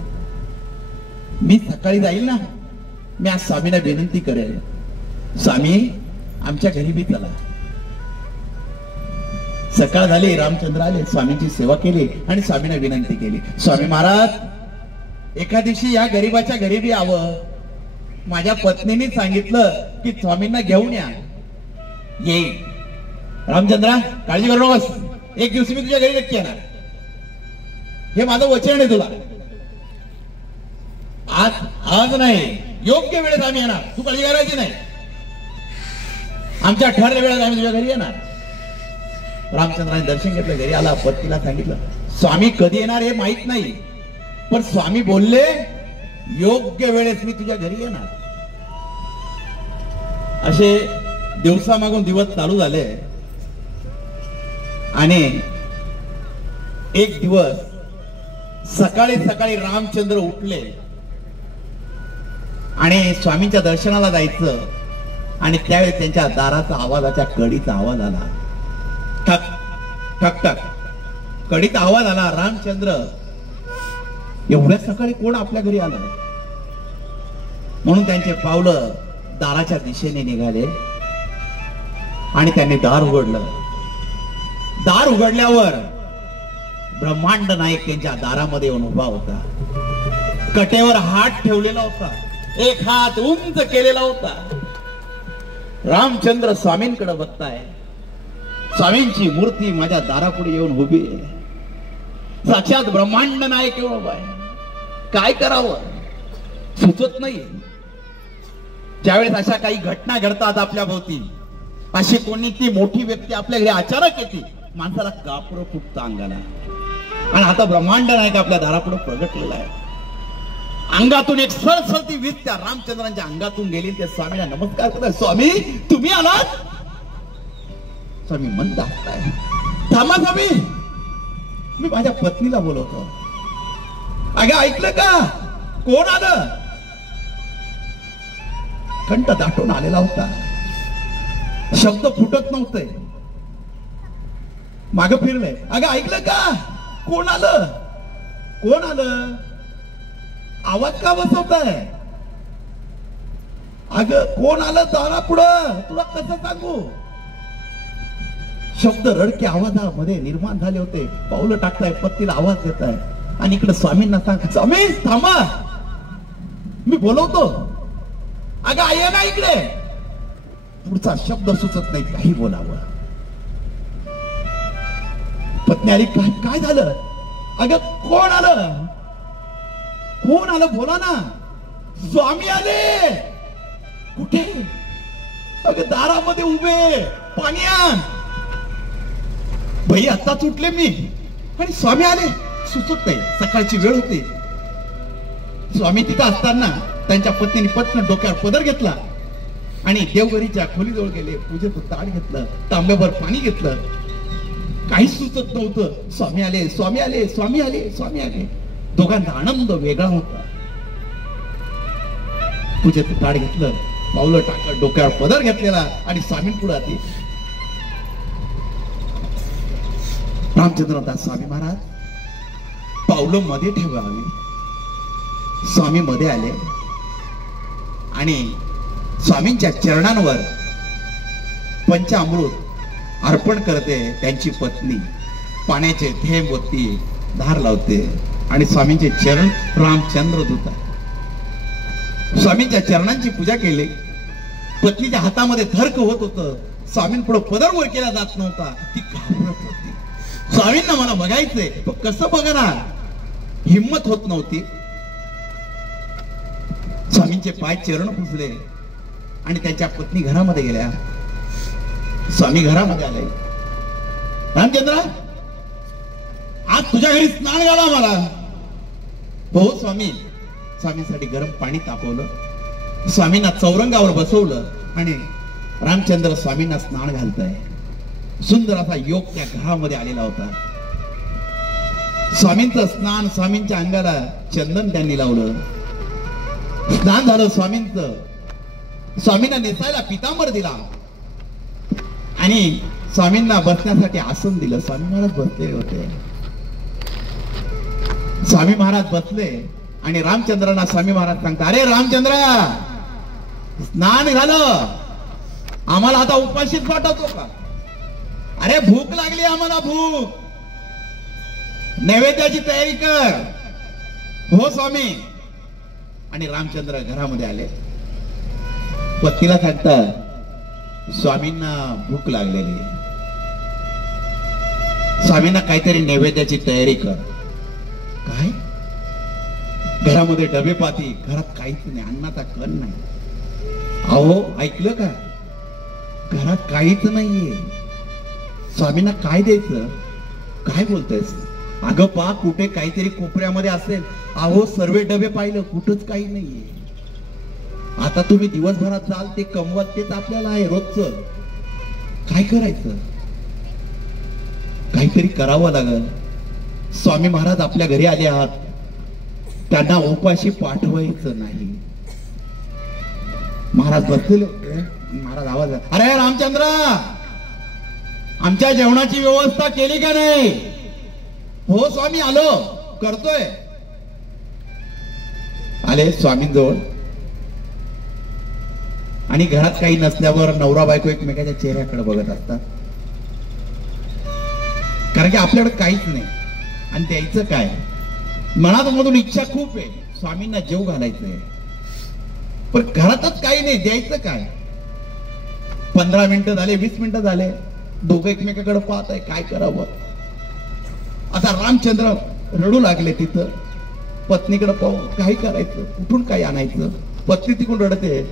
मी सकाळी जाईल ना, मी आज स्वामींना विनंती करेल, स्वामी आमच्या घरी बी चला. सकाळ झाली, रामचंद्र आले, स्वामींची सेवा केली आणि स्वामींना विनंती केली, स्वामी महाराज एका दिवशी या गरीबाच्या घरी बी यावं. माझ्या पत्नीने सांगितलं की स्वामींना घेऊन या. येईल रामचंद्रा, काळजी करू नकोस, एक दिवशी मी तुझ्या घरी नक्की येणार, हे माझं वचन आहे तुला. आज नाही, योग्य वेळेत आम्ही येणार, तू काळजी करायची नाही. आमच्या ठरल्या वेळेत आम्ही तुझ्या घरी येणार. रामचंद्राने दर्शन घेतलं, घरी आला, पत्नीला सांगितलं, स्वामी कधी येणार हे माहित नाही, पण स्वामी बोलले योग्य वेळेस मी तुझ्या घरी येणार. असे दिवसामागून दिवस चालू झाले आणि एक दिवस सकाळी सकाळी रामचंद्र उठले आणि स्वामींच्या दर्शनाला जायचं. आणि त्यावेळी त्यांच्या दाराचा आवाजाच्या कडीचा आवाज आला. ठक ठक ठक कडीचा आवाज आला. रामचंद्र, एवढ्या सकाळी कोण आपल्या घरी आलं? म्हणून त्यांचे पावलं दाराच्या दिशेने निघाले आणि त्यांनी दार उघडलं. दार उघडल्यावर ब्रह्मांड नायक त्यांच्या दारामध्ये येऊन उभा होता. कटेवर हात ठेवलेला होता, एक हात उंच केलेला होता. रामचंद्र स्वामींकडे बघताय, स्वामींची मूर्ती माझ्या दारापुढे येऊन उभी आहे. साक्षात ब्रह्मांड नायक येऊन उभा आहे. काय करावं सुचत नाही. ज्यावेळेस अशा काही घटना घडतात आपल्या भोवती, अशी कोणती मोठी व्यक्ती आपल्या घरी अचानक येते, माणसाला कापड फुटतं अंगाला. आणि आता ब्रह्मांड नायक आपल्या दारापुढे प्रगटलेला आहे. अंगातून एक सळसळती वीज त्या रामचंद्रांच्या अंगातून गेली. त्या स्वामीला नमस्कार करताय. स्वामी तुम्ही आलात? स्वामी मंद हसताय. थांबा स्वामी, मी माझ्या पत्नीला बोलवतो. अगं ऐकलं का? कोण आलं? कंठ दाटून आलेला होता. शब्द फुटत नव्हते. माग फिरले. अगं ऐकलं का? कोण आलं? कोण आलं? आवाज का बसवताय? अगं कोण आलं दारा पुढं? तुला कसं सांगू? शब्द रडके आवाजामध्ये निर्माण झाले होते. पावलं टाकताय, पत्नीला आवाज देताय आणि इकडे स्वामींना सांग. स्वामी थांबा, मी बोलवतो. अगं आहे ना इकडे. पुढचा शब्द सुचत नाही, काही बोलावं. पत्नी आली. काय झालं? अगं कोण आलं? कोण आलं? बोला ना. स्वामी आले. कुठे? अगं दारामध्ये उभे. पाणी आण. भाई आत्ताच उठले मी आणि स्वामी आले. सुचत नाही, सकाळची वेळ होती. स्वामी तिथं असताना त्यांच्या पत्नीने पटकन डोक्यावर पदर घेतला आणि देवघरीच्या खोलीजवळ गेले. पूजेचं ताट घेतलं, तांब्याभर पाणी घेतलं. काहीच सुचत नव्हतं. स्वामी आले, स्वामी आले, स्वामी आले, स्वामी आले. दोघांचा आनंद वेगळा होता. पूजेचं ताट घेतलं, पावलं टाकत, डोक्यावर पदर घेतलेला आणि स्वामींपुढे आले. रामचंद्रदास स्वामी महाराज पावलं मध्ये ठेवावी. स्वामी मध्ये आले आणि स्वामींच्या चरणांवर पंचामृत अर्पण करते. त्यांची पत्नी पाण्याचे थेंब ओतती, धार लावते आणि स्वामींचे चरण रामचंद्र धुतात. स्वामींच्या चरणांची पूजा केली. पत्नीच्या हातामध्ये थर्क होत होतं. स्वामींपुढे पदर वर केला जात नव्हता. ती घाबरत होती. स्वामींना मला बघायचंय, पण कसं बघणार? हिम्मत होत नव्हती. स्वामींचे पाय चरण पुजले आणि त्यांच्या पत्नी घरामध्ये गेल्या. स्वामी घरामध्ये आले. रामचंद्र आज तुझ्या घरी स्नान घाला मला. हो स्वामी. स्वामींसाठी गरम पाणी तापवलं. स्वामींना चौरंगावर बसवलं आणि रामचंद्र स्वामींना स्नान घालताय. सुंदर असा योग त्या घरामध्ये आलेला होता. स्वामींचं स्नान, स्वामींच्या अंगाला चंदन त्यांनी लावलं. स्नान झालं स्वामींचं. स्वामींना नेसायला पितांबर दिला आणि स्वामींना बसण्यासाठी आसन दिलं. स्वामी महाराज बसले होते. स्वामी महाराज बसले आणि रामचंद्रांना स्वामी महाराज सांगतात, अरे रामचंद्र स्नान झालं, आम्हाला आता उपाशीच पाठवतो का? अरे भूक लागली आम्हाला, भूक. नैवेद्याची तयारी कर. हो स्वामी. आणि रामचंद्र घरामध्ये आले. पत्नीला सांगतात स्वामींना भूक लागलेली, स्वामींना काहीतरी नैवेद्याची तयारी कर. काय? घरामध्ये डबे पाती, घरात काहीच नाही, अन्नाचा कण नाही. अहो ऐकलं का? घरात काहीच नाहीये. स्वामींना काय द्यायचं? काय बोलतेस? अगं पा कुठे काहीतरी कोपऱ्यामध्ये असेल. अहो सर्व डबे पाहिलं, कुठंच काही नाहीये. आता तुम्ही दिवसभरात जाल ते कमवत, तेच आपल्याला आहे रोजचं. काय करायचं? काहीतरी करावं लागल. स्वामी महाराज आपल्या घरी आले आहात, त्यांना उपाशी पाठवायचं नाही. महाराज बसलेले होते. महाराज आवाज, अरे रामचंद्र आमच्या जेवणाची व्यवस्था केली का नाही? हो स्वामी आलो, करतोय. आले स्वामींजवळ आणि घरात काही नसल्यावर नवरा बायको एकमेकाच्या चेहऱ्याकडे बघत असतात. कारण की आपल्याकडे काहीच नाही आणि द्यायचं काय? मनात मधून इच्छा खूप आहे, स्वामींना जेव घालायचंय, पण घरातच काही नाही, द्यायचं काय? 15 मिनिटं झाले, 20 मिनिटं झाले, दोघं एकमेकाकडे पाहत आहे, काय करावं? आता रामचंद्र रडू लागले तिथं. पत्नीकडे पाहून काय करायचं, कुठून काय आणायचं? पत्नी तिकडून रडते,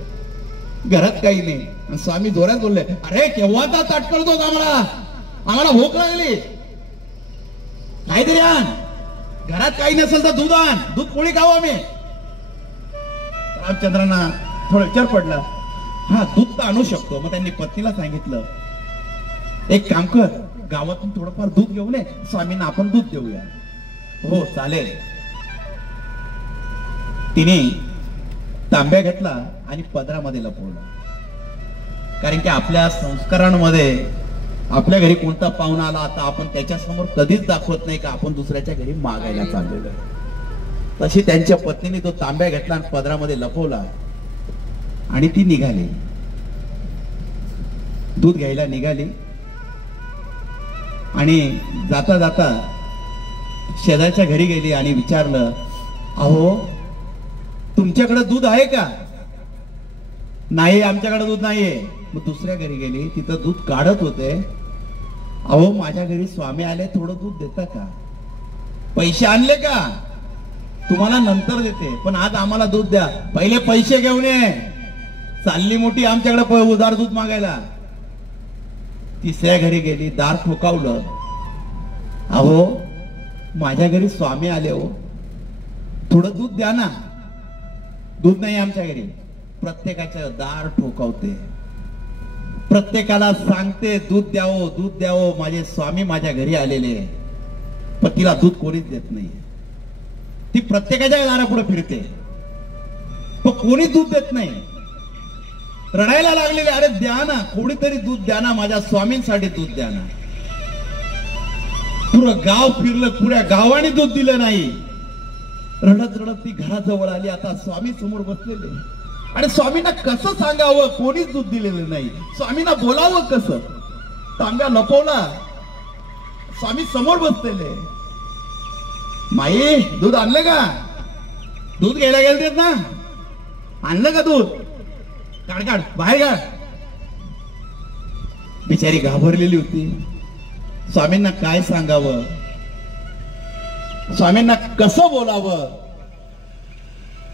घरात काही नाही. स्वामी जोरात बोलले, अरे केव्हाचा ताट करतो आम्हाला भूक लागली, काहीतरी आण. घरात काही नसेल तर दूध आण, दूध पोळी खाऊ आम्ही. रामचंद्रांना थोडा विचार पडला, हा दूध तर आणू शकतो. मग त्यांनी पत्नीला सांगितलं, एक काम कर, गावातून थोडंफार दूध घेऊन ये, स्वामींना आपण दूध देऊया. हो चालेल. तिने तांब्या घेतला आणि पदरामध्ये लपवला. कारण की आपल्या संस्कारांमध्ये आपल्या घरी कोणता पाहुणा आला आता आपण त्याच्या समोर कधीच दाखवत नाही का आपण दुसऱ्याच्या घरी मागायला चाललेलो आहे. तशी त्यांच्या पत्नीने तो तांब्या घेतला आणि पदरामध्ये लपवला आणि ती निघाली, दूध घ्यायला निघाली. आणि जाता जाता शेजारच्या घरी गेली आणि विचारलं, अहो तुमच्याकडे दूध आहे का? नाही, आमच्याकडे दूध नाहीये. मग दुसऱ्या घरी गेली, तिथं दूध काढत होते. अहो माझ्या घरी स्वामी आले, थोडं दूध देता का? पैसे आणले का? तुम्हाला नंतर देते, पण आज आम्हाला दूध द्या. पहिले पैसे घेऊन ये. चालली मोठी आमच्याकडे उधार दूध मागायला. तिसऱ्या घरी गेली, दार ठोकावलं. अहो माझ्या घरी स्वामी आले, हो थोडं दूध द्या ना. दूध नाही आमच्या घरी. प्रत्येकाचं दार ठोकावते, प्रत्येकाला सांगते दूध द्यावं, दूध द्यावं, माझे स्वामी माझ्या घरी आलेले. पण तिला दूध कोणीच देत नाही. ती प्रत्येकाच्या दारापुढे फिरते, पण कोणी दूध देत नाही. रडायला लागलेले, अरे द्या ना, कोणीतरी दूध द्या ना, माझ्या स्वामींसाठी दूध द्या ना. पुरं गाव फिरलं, पुऱ्या गावाने दूध दिलं नाही. रडत रडत ती घराजवळ आली. आता स्वामी समोर बसलेले आणि स्वामींना कसं सांगावं, कोणीच दूध दिलेलं नाही. स्वामींना बोलावं कसं? तांब्या लपवला, स्वामी समोर बसलेले. माई दूध आणलं का? दूध घ्यायला गेलते ना, आणलं का दूध? काढ काढ, बाहेर काढ. बिचारी घाबरलेली होती. स्वामींना काय सांगावं, स्वामींना कसं बोलावं,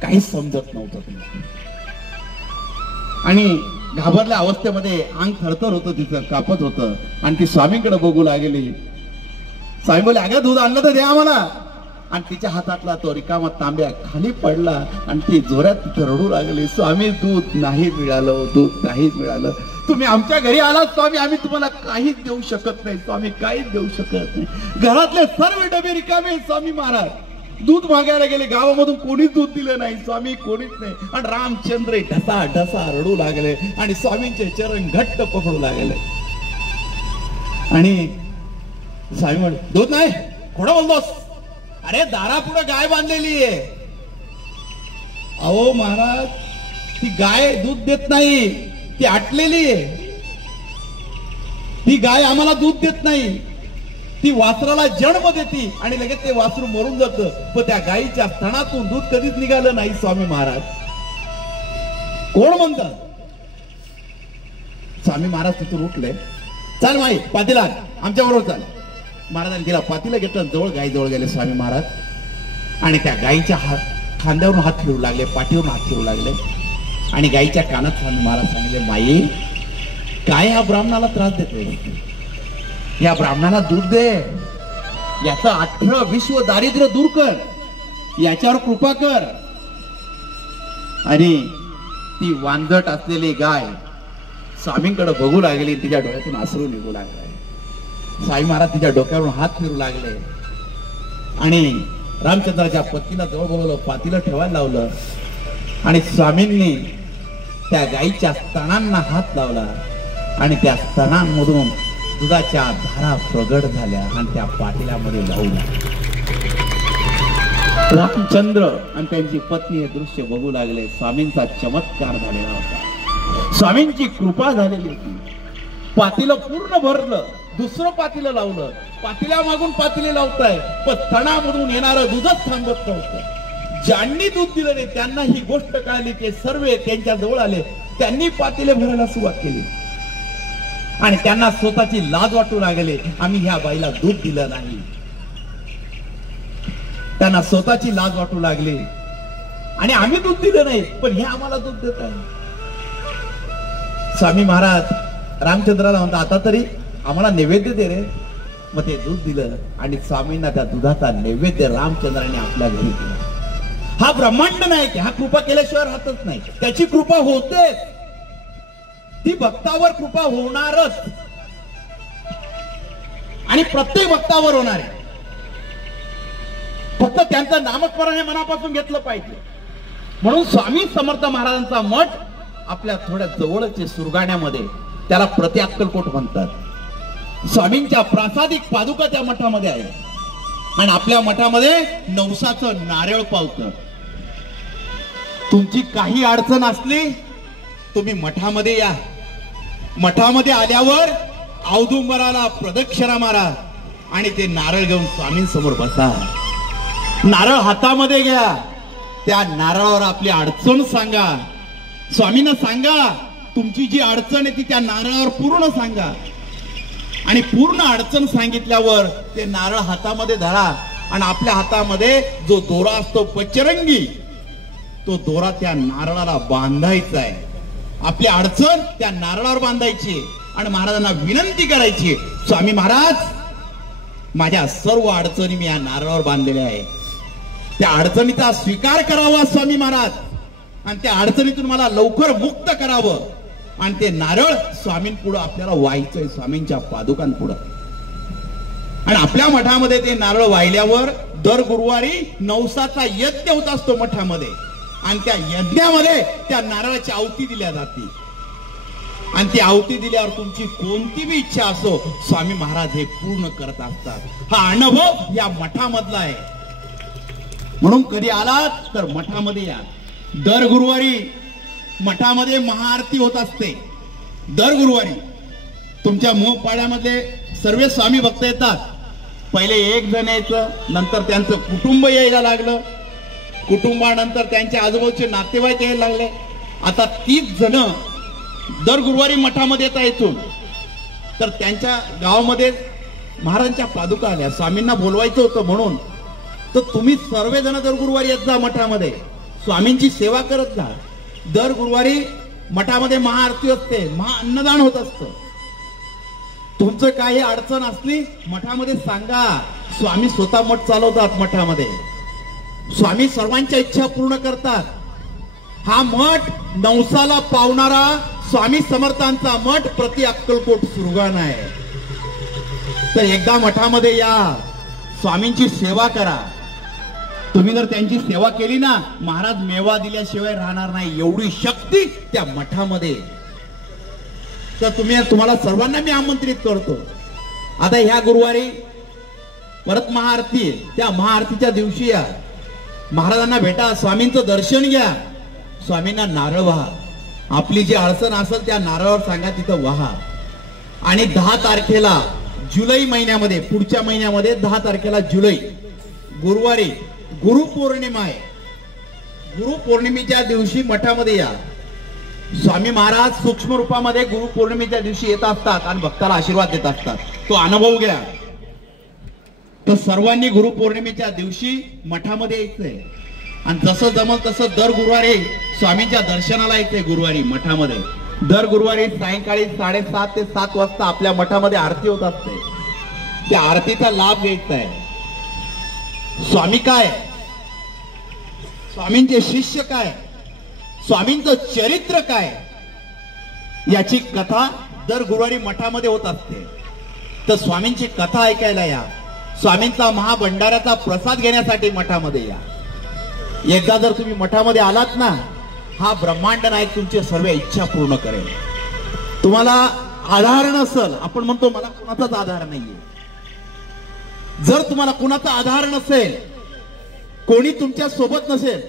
काहीच समजत नव्हतं तिला. आणि घाबरल्या अवस्थेमध्ये अंग थरथर होतं, तिचं कापत होतं. आणि ती स्वामींकडे बघू लागली. स्वामी बोले, अगं दूध आणलं तर द्या आम्हाला. आणि तिच्या हातातला तो रिकामा तांब्या खाली पडला आणि ती जोरात तिथं रडू लागली, स्वामी दूध नाही मिळालं, दूध नाही मिळालं. तुम्ही आमच्या घरी आलात स्वामी, आम्ही तुम्हाला काहीच देऊ शकत नाही स्वामी, काहीच देऊ शकत नाही. घरातले सर्व डबे रिकामे स्वामी महाराज. दूध मागायला गेले, गावामधून कोणीच दूध दिलं नाही स्वामी, कोणीच नाही. आणि रामचंद्र ढसा ढसा रडू लागले आणि स्वामींचे चरण घट्ट पकडू लागले. आणि स्वामी म्हणे, दूध नाही, खोडं बोलतोस? अरे दारापुढे गाय बांधलेली आहे. अहो महाराज, ती गाय दूध देत नाही, ती आटलेली आहे. ती गाय आम्हाला दूध देत नाही. ती वासराला जन्म देते आणि लगेच ते वासरू मरून जातं. पण त्या गायीच्या स्तनातून दूध कधीच निघालं नाही स्वामी महाराज. कोण म्हणतात? स्वामी महाराज तिथून उठले. चाल माई पातीला, आमच्या बरोबर चाल. महाराजांनी तिला पातीला घेतलं, जवळ गाई जवळ गेले स्वामी महाराज. आणि त्या गायीच्या खांद्यावरून हात फिरू लागले, पाठीवरून हात फिरू लागले. आणि गायीच्या कानात स्वामी महाराज सांगितले, माई काय या ब्राह्मणाला त्रास देते? या ब्राह्मणाला दूध दे, याचं 18 विश्व दारिद्र्य दूर कर, याच्यावर कृपा कर. आणि ती वांझट असलेली गाय स्वामींकडे बघू लागली. तिच्या डोळ्यातून अश्रू निघू लागले. स्वामी महाराज तिच्या डोक्यावरून हात फिरू लागले आणि रामचंद्राच्या पत्नीला जवळ बोलवलं, पातीला ठेवायला लावलं. आणि स्वामींनी त्या गायीच्या स्तनांना हात लावला आणि त्या स्तनांमधून दुधाच्या धारा प्रगट झाल्या आणि त्या पाटीलामध्ये लावल्या. रामचंद्र आणि त्यांची पत्नी हे दृश्य बघू लागले. स्वामींचा चमत्कार झालेला होता, स्वामींची कृपा झालेली होती. पातीला पूर्ण भरलं, दुसरं पातीला लावलं. पातीला मागून पातीले लावताय, पण स्तनामधून येणारं दूधच थांबत नव्हतं. ज्यांनी दूध दिलं नाही त्यांना ही गोष्ट कळाली. ते सर्व त्यांच्या जवळ आले, त्यांनी पातीले भरायला सुरुवात केली. आणि त्यांना स्वतःची लाज वाटू लागले, आम्ही ह्या बाईला दूध दिलं नाही. त्यांना स्वतःची लाज वाटू लागली आणि आम्ही दूध दिलं नाही, पण हे आम्हाला दूध देत आहे. स्वामी महाराज रामचंद्राला म्हणतात, आता तरी आम्हाला नैवेद्य दे रे. मग ते दूध दिलं आणि स्वामींना त्या दुधाचा नैवेद्य रामचंद्राने आपल्या घरी दिला. हा ब्रह्मांड नायक, हा कृपा केल्याशिवाय राहतच नाही. त्याची कृपा होते, ती भक्तावर कृपा होणारच आणि प्रत्येक भक्तावर होणार आहे. फक्त त्यांचं नामस्मरण हे मनापासून घेतलं पाहिजे. म्हणून स्वामी समर्थ महाराजांचा मठ आपल्या थोड्या जवळचे सुरगाण्यामध्ये, त्याला प्रति अक्कलकोट म्हणतात. स्वामींच्या प्रासादिक पादुका त्या मठामध्ये आहे आणि आपल्या मठामध्ये नवसाचं नारळ पावतं. तुमची काही अडचण असली तुम्ही मठामध्ये या. मठामध्ये आल्यावर औदुंबराला प्रदक्षिणा मारा आणि ते नारळ घेऊन स्वामींसमोर बसा. नारळ हातामध्ये घ्या, त्या नारळावर आपली अडचण सांगा. स्वामींना सांगा, तुमची जी अडचण आहे ती त्या नारळावर पूर्ण सांगा. आणि पूर्ण अडचण सांगितल्यावर ते नारळ हातामध्ये धरा आणि आपल्या हातामध्ये जो दोरा असतो पचरंगी, तो दोरा त्या नारळाला बांधायचा आहे. आपली अडचण त्या नारळावर बांधायची आणि महाराजांना विनंती करायची, स्वामी महाराज, माझ्या सर्व अडचणी मी या नारळावर बांधलेल्या आहे. त्या अडचणीचा स्वीकार करावा स्वामी महाराज, आणि त्या अडचणीतून मला लवकर मुक्त करावं. आणि ते नारळ स्वामींपुढं आपल्याला व्हायचंय, स्वामींच्या पादुकांपुढं. आणि आपल्या मठामध्ये ते नारळ वाहिल्यावर दर गुरुवारी नवसाचा यज्ञ होत असतो मठामध्ये, आणि त्या यज्ञामध्ये त्या नारळाची आहुती दिल्या जाते. आणि ती आहुती दिल्यावर तुमची कोणती बी इच्छा असो, स्वामी महाराज हे पूर्ण करत असतात. हा अनुभव या मठामधला आहे. म्हणून कधी आलात तर मठामध्ये या. दर गुरुवारी मठामध्ये महाआरती होत असते. दर गुरुवारी तुमच्या मोहपाड्यामध्ये सर्व स्वामी भक्त येतात. पहिले एक जण यायचं, नंतर त्यांचं कुटुंब यायला लागलं, कुटुंबानंतर त्यांच्या आजूबाजूचे नातेवाईक यायला लागले. आता 30 जण दर गुरुवारी मठामध्ये येतात. इथून तर त्यांच्या गावामध्ये महाराजांच्या पादुका आल्या, स्वामींना बोलवायचं होतं म्हणून. तर तुम्ही सर्वजण दर गुरुवारी येत जा मठामध्ये, स्वामींची सेवा करत जा. दर गुरुवारी मठामध्ये महाआरती असते, महाअन्नदान होत असतं. तुमचं काही अडचण असली मठामध्ये सांगा, स्वामी स्वतः मठ चालवतात. मठामध्ये स्वामी सर्वांच्या इच्छा पूर्ण करतात. हा मठ नवसाला पावणारा स्वामी समर्थांचा मठ प्रति अक्कलकोट सुरगाणा आहे. तर एकदा मठामध्ये या, स्वामींची सेवा करा. तुम्ही जर त्यांची सेवा केली ना, महाराज मेवा दिल्याशिवाय राहणार नाही, एवढी शक्ती त्या मठामध्ये. तर तुम्हाला सर्वांना मी आमंत्रित करतो. आता ह्या गुरुवारी परत महाआरती, त्या महाआरतीच्या दिवशी या, महाराजांना भेटा, स्वामींचं दर्शन घ्या, स्वामींना नारळ वाहा. आपली जी अडचण असेल त्या नारळावर सांगा, तिथं वाहा. आणि 10 तारखेला जुलै महिन्यामध्ये, पुढच्या महिन्यामध्ये 10 तारखेला जुलै गुरुवारी गुरुपौर्णिमा आहे. गुरुपौर्णिमेच्या दिवशी मठामध्ये या. स्वामी महाराज सूक्ष्म रूपामध्ये गुरुपौर्णिमेच्या दिवशी येत असतात आणि भक्ताला आशीर्वाद देत असतात. तो अनुभव घ्या. तर सर्वांनी गुरुपौर्णिमेच्या दिवशी मठामध्ये यायचंय आणि जसं जमल तसं दर गुरुवारी स्वामींच्या दर्शनाला यायचंय. गुरुवारी मठामध्ये दर गुरुवारी सायंकाळी 7:30 ते 7 वाजता आपल्या मठामध्ये आरती होत असते. त्या आरतीचा लाभ घ्यायचा आहे. स्वामी काय, स्वामींचे शिष्य काय, स्वामींचं चरित्र काय, याची कथा दर गुरुवारी मठामध्ये होत असते. तर स्वामींची कथा ऐकायला या. स्वामींचा महाभंडाऱ्याचा प्रसाद घेण्यासाठी मठामध्ये या. एकदा जर तुम्ही मठामध्ये आलात ना, हा ब्रह्मांड नायक तुमची सर्व इच्छा पूर्ण करेल. तुम्हाला आधार नसेल, आपण म्हणतो मला कुणाचाच आधार नाहीये. जर तुम्हाला कुणाचा आधार नसेल, कोणी तुमच्या सोबत नसेल,